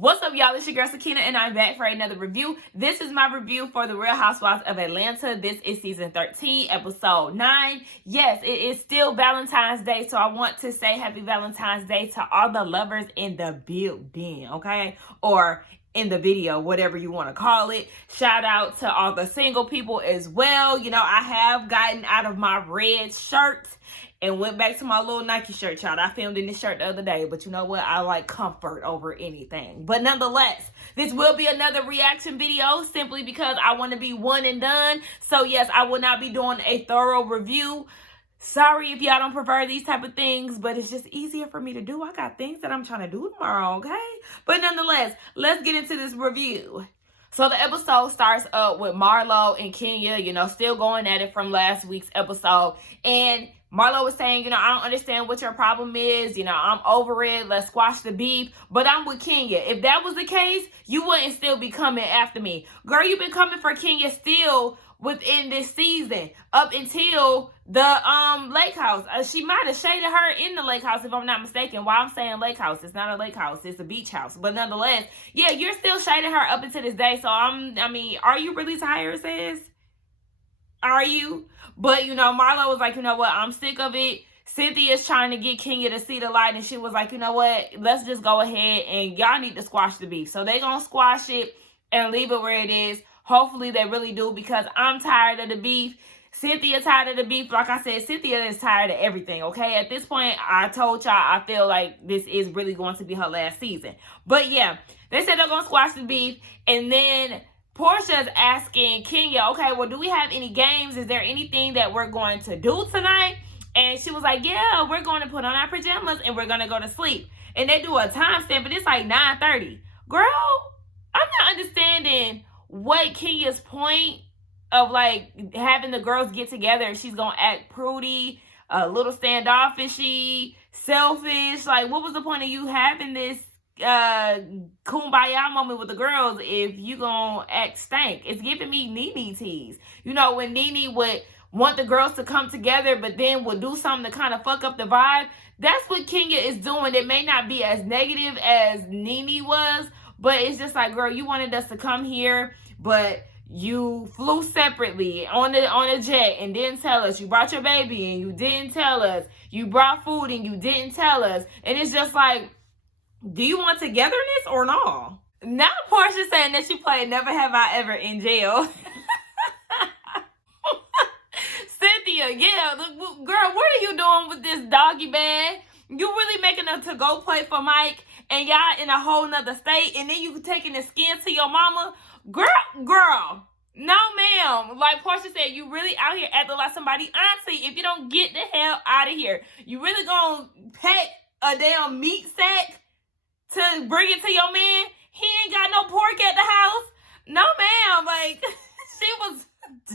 What's up, y'all? It's your girl Sakina, and I'm back for another review. This is my review for The Real Housewives of Atlanta. This is season 13, episode 9. Yes, it is still Valentine's Day, so I want to say happy Valentine's Day to all the lovers in the building, okay? Or in the video, whatever you want to call it. Shout out to all the single people as well. You know, I have gotten out of my red shirt and went back to my little Nike shirt, y'all. I filmed in this shirt the other day, but you know what? I like comfort over anything. But nonetheless, this will be another reaction video simply because I want to be one and done. So yes, I will not be doing a thorough review. Sorry if y'all don't prefer these type of things, but it's just easier for me to do. I got things that I'm trying to do tomorrow, okay? But nonetheless, let's get into this review. So the episode starts up with Marlo and Kenya, you know, still going at it from last week's episode. And Marlo was saying, you know, I don't understand what your problem is. You know, I'm over it. Let's squash the beef. But I'm with Kenya. If that was the case, you wouldn't still be coming after me. Girl, you've been coming for Kenya still within this season up until the lake house. She might have shaded her in the lake house if I'm not mistaken. Why I'm saying lake house, it's not a lake house, it's a beach house. But nonetheless, yeah, you're still shading her up until this day. So I mean, are you really tired, sis? Are you? But you know, Marlo was like, you know what, I'm sick of it. Cynthia's trying to get Kenya to see the light, and she was like, you know what, let's just go ahead and y'all need to squash the beef. So they gonna squash it and leave it where it is. Hopefully they really do, because I'm tired of the beef. Cynthia tired of the beef. Like I said, Cynthia is tired of everything, okay? At this point, I told y'all I feel like this is really going to be her last season. But yeah, they said they're going to squash the beef. And then Portia's asking Kenya, okay, well, do we have any games? Is there anything that we're going to do tonight? And she was like, yeah, we're going to put on our pajamas and we're going to go to sleep. And they do a timestamp, but it's like 9:30. Girl, I'm not understanding what Kenya's point of like having the girls get together and she's gonna act prudy, a little standoffishy, selfish. Like, what was the point of you having this kumbaya moment with the girls if you gonna act stank? It's giving me Nene tease. You know, when Nene would want the girls to come together but then would do something to kind of fuck up the vibe. That's what Kenya is doing. It may not be as negative as Nene was, but it's just like, girl, you wanted us to come here, but you flew separately on a jet and didn't tell us. You brought your baby and you didn't tell us. You brought food and you didn't tell us. And it's just like, do you want togetherness or no? Now Portia saying that she played Never Have I Ever in jail. Cynthia, yeah, girl, what are you doing with this doggy bag? You really making a to-go plate for Mike and y'all in a whole nother state, and then you taking the skin to your mama? Girl, no ma'am. Like Portia said, you really out here acting like somebody auntie. If you don't get the hell out of here, you really gonna pack a damn meat sack to bring it to your man? He ain't got no pork at the house. No ma'am. Like, she was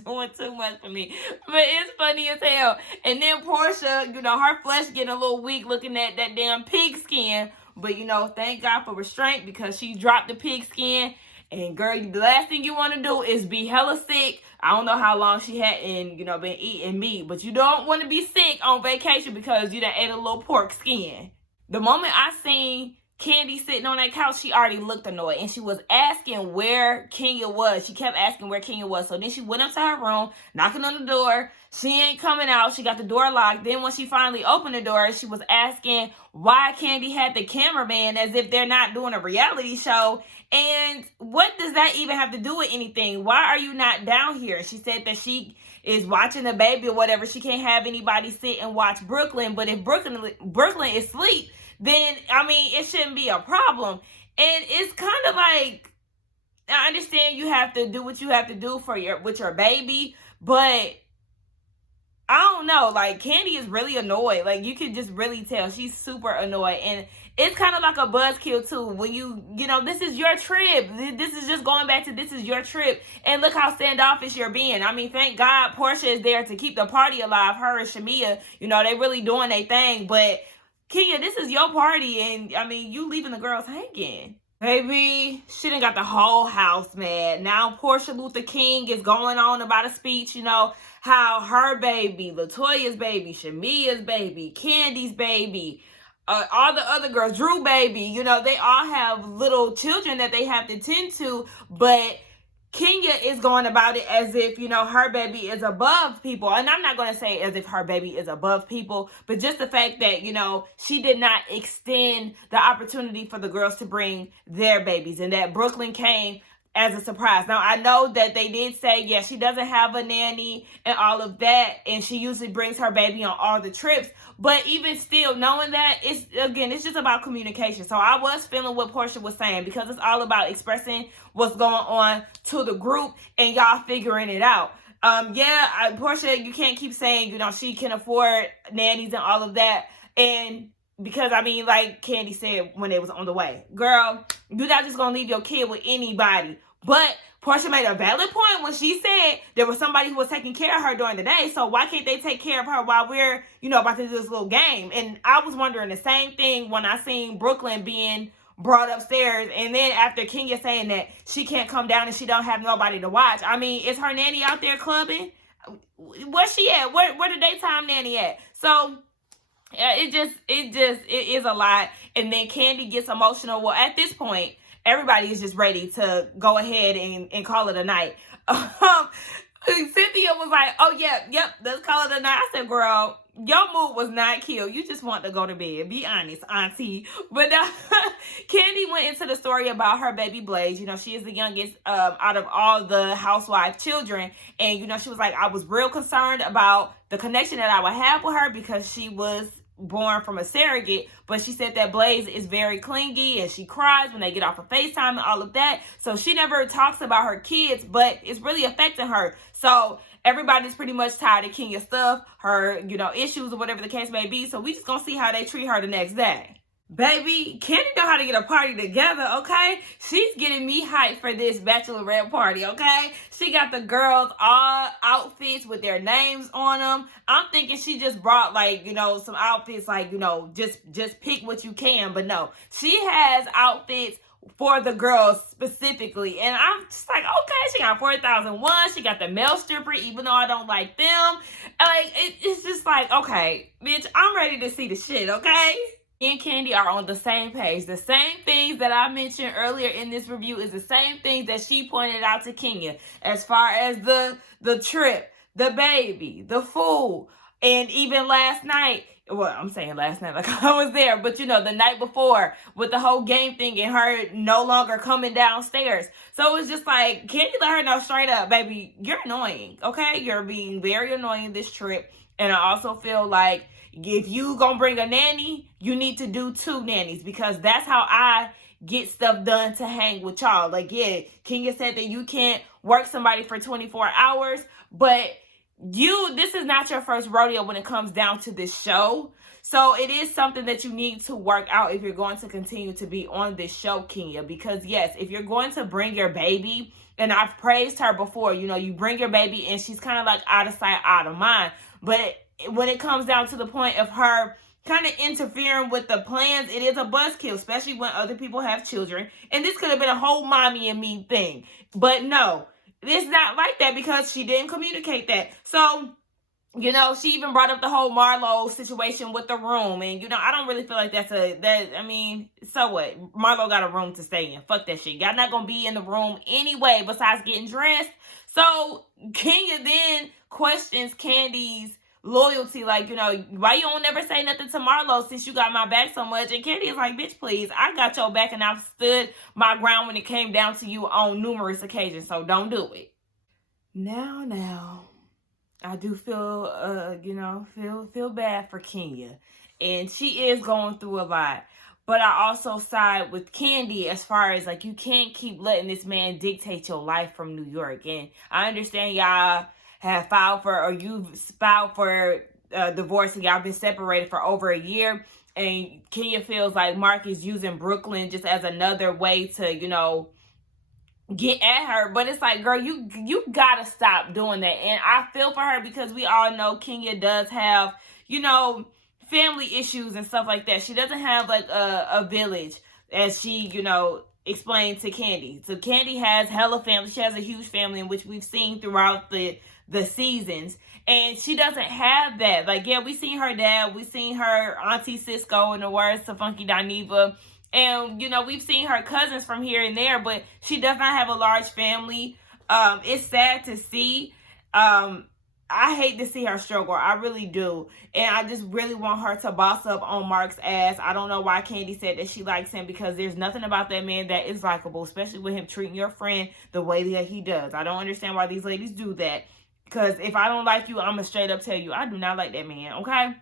doing too much for me, but it's funny as hell. And then Portia, you know, her flesh getting a little weak looking at that damn pig skin, but you know, thank God for restraint, because she dropped the pig skin. And girl, the last thing you want to do is be hella sick. I don't know how long she hadn't, you know, been eating meat, but you don't want to be sick on vacation because you done ate a little pork skin. The moment I seen Kandi sitting on that couch, she already looked annoyed, and she was asking where Kenya was. She kept asking where Kenya was. So then she went up to her room, knocking on the door. She ain't coming out. She got the door locked. Then when she finally opened the door, she was asking why Kandi had the cameraman, as if they're not doing a reality show. And what does that even have to do with anything? Why are you not down here? She said that she is watching the baby or whatever. She can't have anybody sit and watch Brooklyn. But if Brooklyn is asleep, then, I mean, it shouldn't be a problem. And it's kind of like, I understand you have to do what you have to do with your baby, but I don't know. Like, Kandi is really annoyed. Like, you can just really tell she's super annoyed. And it's kind of like a buzzkill too. When you know, this is your trip. This is just going back to, this is your trip. And look how standoffish you're being. I mean, thank God Portia is there to keep the party alive. Her and Shamia, you know, they really doing their thing. But Kenya, this is your party, and I mean, you leaving the girls hanging. Baby, she done got the whole house mad. Now Portia Luther King is going on about a speech, you know, how her baby, Latoya's baby, Shamia's baby, Candy's baby, all the other girls, Drew baby, you know, they all have little children that they have to tend to, but Kenya is going about it as if, you know, her baby is above people. And I'm not going to say as if her baby is above people, but just the fact that, you know, she did not extend the opportunity for the girls to bring their babies, and that Brooklyn came as a surprise. Now, I know that they did say, yeah, she doesn't have a nanny and all of that, and she usually brings her baby on all the trips. But even still, knowing that, it's just about communication. So I was feeling what Portia was saying, because it's all about what's going on to the group and y'all figuring it out. Portia, you can't keep saying, you know, she can afford nannies and all of that. And because, I mean, like Candy said when it was on the way, girl, you're not just going to leave your kid with anybody. But Portia made a valid point when she said there was somebody who was taking care of her during the day. So why can't they take care of her while we're, you know, about to do this little game? And I was wondering the same thing when I seen Brooklyn being brought upstairs. And then after Kenya saying that she can't come down and she don't have nobody to watch. I mean, is her nanny out there clubbing? Where's she at? Where the daytime nanny at? So it is a lot. And then Candy gets emotional. Well, at this point, everybody is just ready to go ahead and call it a night. Cynthia was like, oh, yep, let's call it a night. I said, girl, your mood was not killed. You just want to go to bed. Be honest, auntie. But Candy went into the story about her baby Blaze. You know, she is the youngest out of all the housewife children. And, you know, she was like, I was real concerned about the connection that I would have with her because she was born from a surrogate. But she said that Blaze is very clingy and she cries when they get off of FaceTime and all of that. So she never talks about her kids, but it's really affecting her. So everybody's pretty much tired of Kenya's stuff, her, you know, issues or whatever the case may be. So we just gonna see how they treat her the next day. Baby, Candy know how to get a party together, okay? She's getting me hyped for this bachelorette party, okay? She got the girls all outfits with their names on them. I'm thinking she just brought, like, you know, some outfits, like, you know, just pick what you can. But no, she has outfits for the girls specifically. And I'm just like, okay, she got 4001. She got the male stripper, even though I don't like them. Like, it's just like, okay, bitch, I'm ready to see the shit, okay? Me and Candy are on the same page. The same things that I mentioned earlier in this review is the same things that she pointed out to Kenya. As far as the trip, the baby, the food, and even last night. Well, I'm saying last night like I was there, but you know, the night before with the whole game thing and her no longer coming downstairs. So it's just like, Candy let her know straight up, baby, you're annoying, okay? You're being very annoying this trip. And I also feel like if you gonna bring a nanny, you need to do 2 nannies, because that's how I get stuff done to hang with y'all. Like, yeah, Kenya said that you can't work somebody for 24 hours, but this is not your first rodeo when it comes down to this show. So it is something that you need to work out if you're going to continue to be on this show, Kenya. Because yes, if you're going to bring your baby, and I've praised her before, you know, you bring your baby and she's kind of like out of sight, out of mind. But when it comes down to the point of her kind of interfering with the plans, it is a buzzkill, especially when other people have children. And this could have been a whole mommy and me thing. But no, it's not like that, because she didn't communicate that. So, you know, she even brought up the whole Marlo situation with the room. And, you know, I don't really feel like I mean, so what? Marlo got a room to stay in. Fuck that shit. Y'all not going to be in the room anyway besides getting dressed. So Kenya then questions Candy's loyalty, like, you know, why you don't never say nothing to Marlo since you got my back so much? And Candy is like, bitch, please, I got your back and I've stood my ground when it came down to you on numerous occasions, so don't do it. Now, I do feel, feel bad for Kenya, and she is going through a lot. But I also side with Candy as far as, like, you can't keep letting this man dictate your life from New York. And I understand y'all have filed for, or you've filed for divorce, and y'all been separated for over a year, and Kenya feels like Mark is using Brooklyn just as another way to, you know, get at her. But it's like, girl, you gotta stop doing that. And I feel for her, because we all know Kenya does have, you know, family issues and stuff like that. She doesn't have like a village, as she, you know, explained to Candy. So Candy has hella family. She has a huge family, in which we've seen throughout the the seasons. And she doesn't have that. Like, yeah, we seen her dad. We seen her auntie Cisco, in the words of Funky Dineva. And, you know, we've seen her cousins from here and there, but she does not have a large family. It's sad to see. I hate to see her struggle. I really do. And I just really want her to boss up on Mark's ass. I don't know why Kandi said that she likes him, because there's nothing about that man that is likable, especially with him treating your friend the way that he does. I don't understand why these ladies do that. Because if I don't like you, I'm going to straight up tell you, I do not like that man, okay?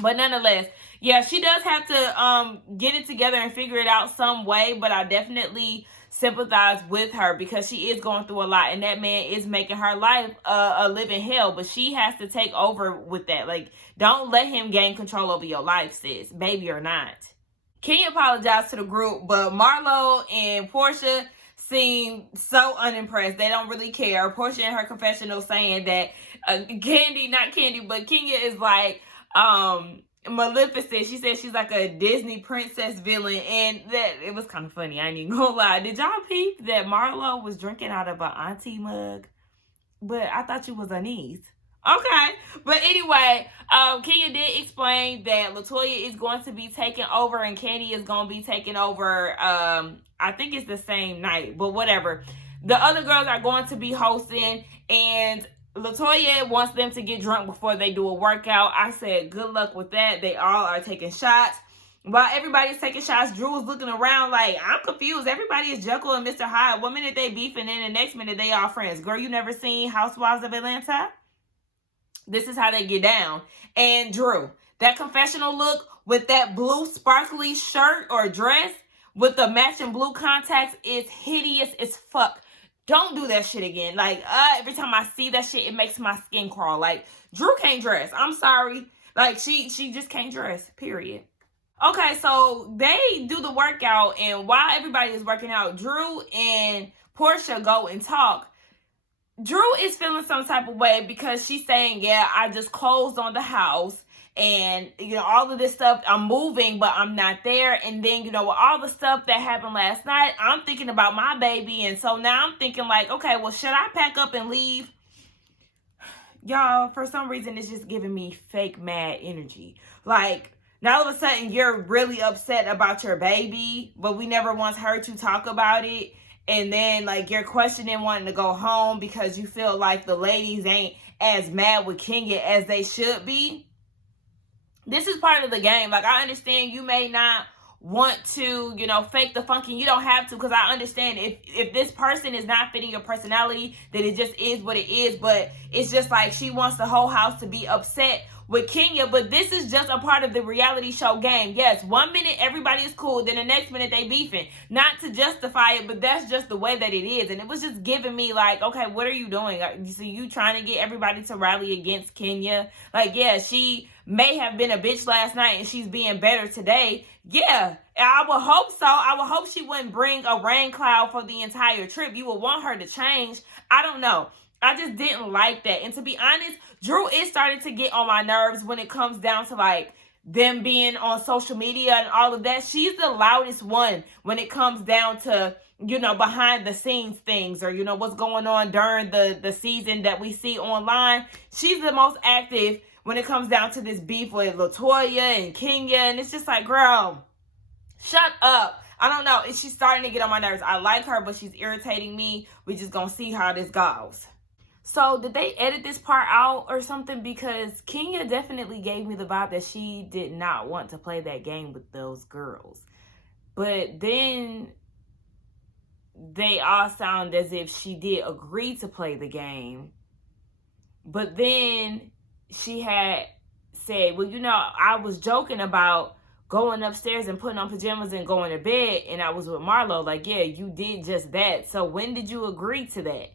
But nonetheless, yeah, she does have to get it together and figure it out some way. But I definitely sympathize with her, because she is going through a lot, and that man is making her life a living hell. But she has to take over with that. Like, don't let him gain control over your life, sis, baby or not. Kenya apologized to the group, but Marlo and Portia seem so unimpressed. They don't really care. Portia in her confessional saying that Kenya is like Maleficent. She said she's like a Disney princess villain, and that it was kind of funny. I ain't even gonna lie. Did y'all peep that Marlo was drinking out of an auntie mug? But I thought you was a niece. Okay, but anyway, Kenya did explain that LaToya is going to be taking over, and Kandi is going to be taking over. I think it's the same night, but whatever. The other girls are going to be hosting, and LaToya wants them to get drunk before they do a workout. I said, good luck with that. They all are taking shots. While everybody's taking shots, Drew is looking around like, I'm confused. Everybody is Jekyll and Mr. Hyde. One minute they beefing, and the next minute they all friends. Girl, you never seen Housewives of Atlanta? This is how they get down. And Drew, that confessional look with that blue sparkly shirt or dress with the matching blue contacts is hideous as fuck. Don't do that shit again. Like, every time I see that shit, it makes my skin crawl. Like, Drew can't dress. I'm sorry. Like, she just can't dress, period. Okay, so they do the workout, and while everybody is working out, Drew and Portia go and talk. Drew is feeling some type of way because she's saying, yeah, I just closed on the house, and, you know, all of this stuff, I'm moving, but I'm not there. And then, you know, with all the stuff that happened last night, I'm thinking about my baby. And so now I'm thinking like, okay, well, should I pack up and leave? Y'all, for some reason, it's just giving me fake mad energy. Like, now all of a sudden, you're really upset about your baby, but we never once heard you talk about it. And then, like, you're questioning wanting to go home because you feel like the ladies ain't as mad with Kenya as they should be. This is part of the game. Like, I understand you may not want to, you know, fake the funk, and you don't have to, because I understand if this person is not fitting your personality, then it just is what it is. But it's just like she wants the whole house to be upset with Kenya, but this is just a part of the reality show game. Yes, 1 minute everybody is cool, then the next minute they beefing. Not to justify it, but that's just the way that it is. And it was just giving me like, okay, what are you doing? So you trying to get everybody to rally against Kenya? Like, yeah, she may have been a bitch last night and she's being better today. Yeah, I would hope so. I would hope she wouldn't bring a rain cloud for the entire trip. You would want her to change. I don't know. I just didn't like that. And to be honest, Drew is starting to get on my nerves when it comes down to like them being on social media and all of that. She's the loudest one when it comes down to, you know, behind the scenes things, or, you know, what's going on during the season that we see online. She's the most active when it comes down to this beef with LaToya and Kenya. And it's just like, girl, shut up. I don't know. She's starting to get on my nerves. I like her, but she's irritating me. We just gonna see how this goes. So did they edit this part out or something? Because Kenya definitely gave me the vibe that she did not want to play that game with those girls. But then they all sound as if she did agree to play the game. But then she had said, well, you know, I was joking about going upstairs and putting on pajamas and going to bed, and I was with Marlo. Like, yeah, you did just that. So when did you agree to that?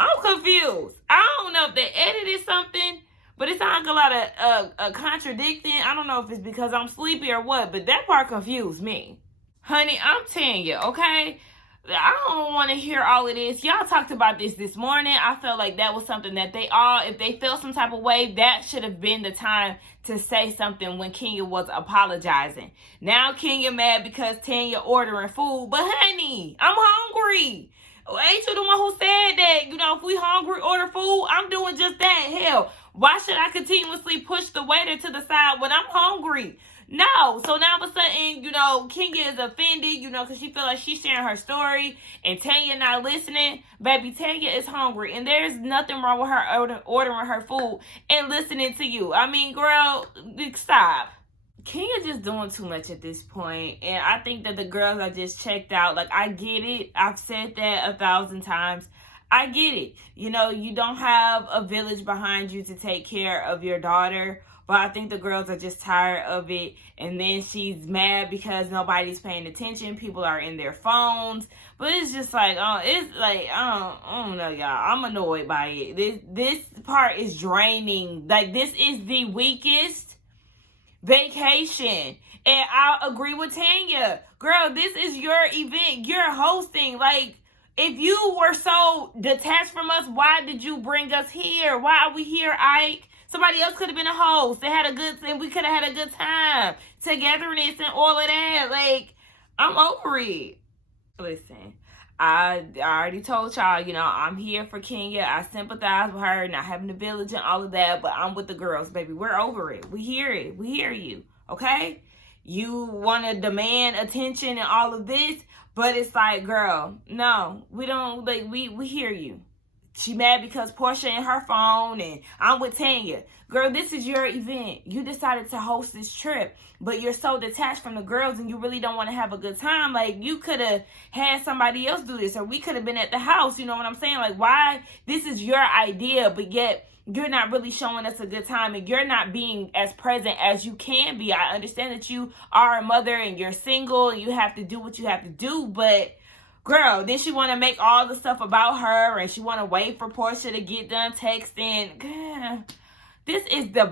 I'm confused. I don't know if they edited something, but it sounds like a lot of contradicting. I don't know if it's because I'm sleepy or what, but that part confused me. Honey, I'm telling you, okay? I don't want to hear all of this. Y'all talked about this morning. I felt like that was something that they all, if they felt some type of way, that should have been the time to say something when Kenya was apologizing. Now Kenya mad because Tanya ordering food. But honey, I'm hungry. Ain't you the one who said that, you know, if we hungry, order food? I'm doing just that. Hell, why should I continuously push the waiter to the side when I'm hungry? No. So now all of a sudden, you know, Kenya is offended, you know, because she feel like she's sharing her story and Tanya not listening. Baby, Tanya is hungry and there's nothing wrong with her ordering her food and listening to you. I mean, girl, stop. Kenya just doing too much at this point, and I think that the girls are just checked out. Like, I get it. I've said that 1,000 times. I get it. You know, you don't have a village behind you to take care of your daughter, but I think the girls are just tired of it. And then she's mad because nobody's paying attention. People are in their phones. But it's just like, it's like, I don't know, y'all. I'm annoyed by it. This part is draining. Like, this is the weakest vacation. And I agree with Tanya. Girl, this is your event. You're hosting. Like, if you were so detached from us, why did you bring us here? Why are we here, Ike? Somebody else could have been a host. They had a good thing. We could have had a good time. Togetherness and all of that. Like, I'm over it. Listen, I already told y'all, you know, I'm here for Kenya. I sympathize with her, not having a village and all of that, but I'm with the girls, baby. We're over it. We hear it. We hear you, okay? You want to demand attention and all of this, but it's like, girl, no, we don't, like, we hear you. She mad because Portia in her phone and I'm with Tanya. Girl, this is your event. You decided to host this trip, but you're so detached from the girls and you really don't want to have a good time. Like, you could have had somebody else do this, or we could have been at the house. You know what I'm saying? Like, why? This is your idea, but yet you're not really showing us a good time and you're not being as present as you can be. I understand that you are a mother and you're single and you have to do what you have to do, but girl, then she want to make all the stuff about her and she want to wait for Portia to get done texting. God, this is the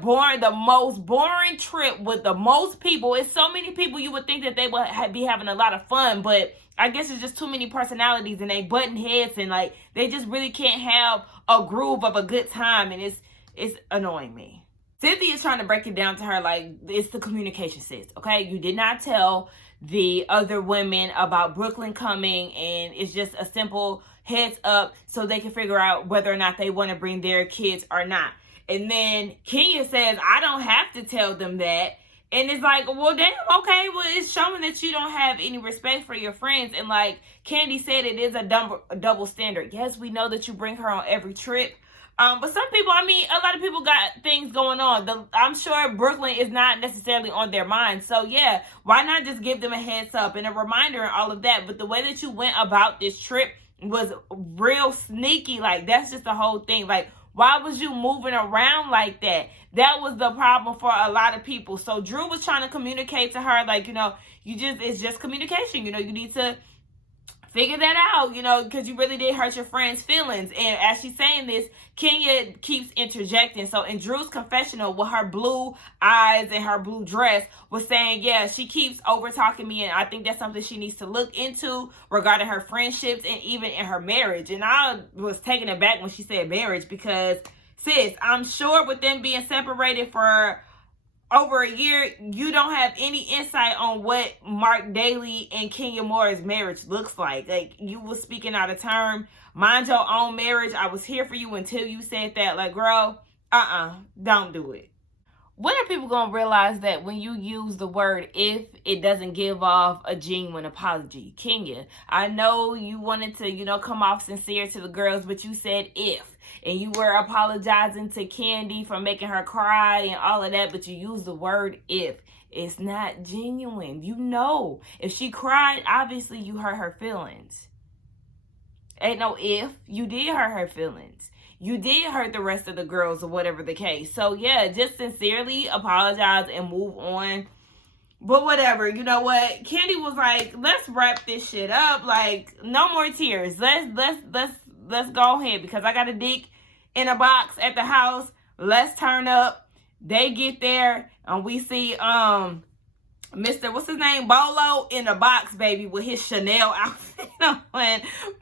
most boring trip with the most people. It's so many people, you would think that they would be having a lot of fun, but I guess it's just too many personalities and they button heads and like they just really can't have a groove of a good time, and it's annoying me. Cynthia is trying to break it down to her like it's the communication, sis. Okay, you did not tell the other women about Brooklyn coming, and it's just a simple heads up so they can figure out whether or not they want to bring their kids or not. And then Kenya says, I don't have to tell them that. And it's like, well, damn, okay, well, it's showing that you don't have any respect for your friends. And like Candy said, it is a double standard. Yes, we know that you bring her on every trip. But some people, I mean, a lot of people got things going on. I'm sure Brooklyn is not necessarily on their mind. So, yeah, why not just give them a heads up and a reminder and all of that? But the way that you went about this trip was real sneaky. Like, that's just the whole thing. Like, why was you moving around like that? That was the problem for a lot of people. So, Drew was trying to communicate to her, like, you know, it's just communication. You know, you need to figure that out, you know, because you really did hurt your friend's feelings. And as she's saying this, Kenya keeps interjecting. So in Drew's confessional with her blue eyes and her blue dress was saying, yeah, she keeps over talking me. And I think that's something she needs to look into regarding her friendships and even in her marriage. And I was taken aback when she said marriage because, sis, I'm sure with them being separated for over a year, you don't have any insight on what Mark Daly and Kenya Moore's marriage looks like. Like, you was speaking out of term. Mind your own marriage. I was here for you until you said that. Like, girl, don't do it. When are people going to realize that when you use the word if, it doesn't give off a genuine apology? Kenya, I know you wanted to, you know, come off sincere to the girls, but you said if. And you were apologizing to Candy for making her cry and all of that, but you used the word if. It's not genuine. You know, if she cried, obviously you hurt her feelings. Ain't no if. You did hurt her feelings. You did hurt the rest of the girls or whatever the case. So, yeah, just sincerely apologize and move on. But whatever, you know what? Candy was like, let's wrap this shit up. Like, no more tears. Let's go ahead because I got a dick in a box at the house. Let's turn up. They get there and we see Mr. what's his name? Bolo in a box, baby, with his Chanel outfit on.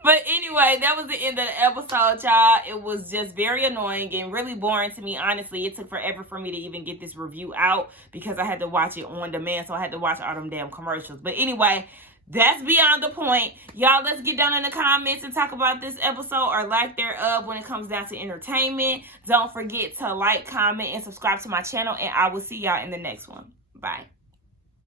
But anyway, that was the end of the episode, y'all. It was just very annoying and really boring to me, honestly. It took forever for me to even get this review out because I had to watch it on demand, so I had to watch all them damn commercials. But anyway, That's beyond the point. Y'all, let's get down in the comments and talk about this episode or lack thereof when it comes down to entertainment. Don't forget to like, comment, and subscribe to my channel, and I will see y'all in the next one. Bye.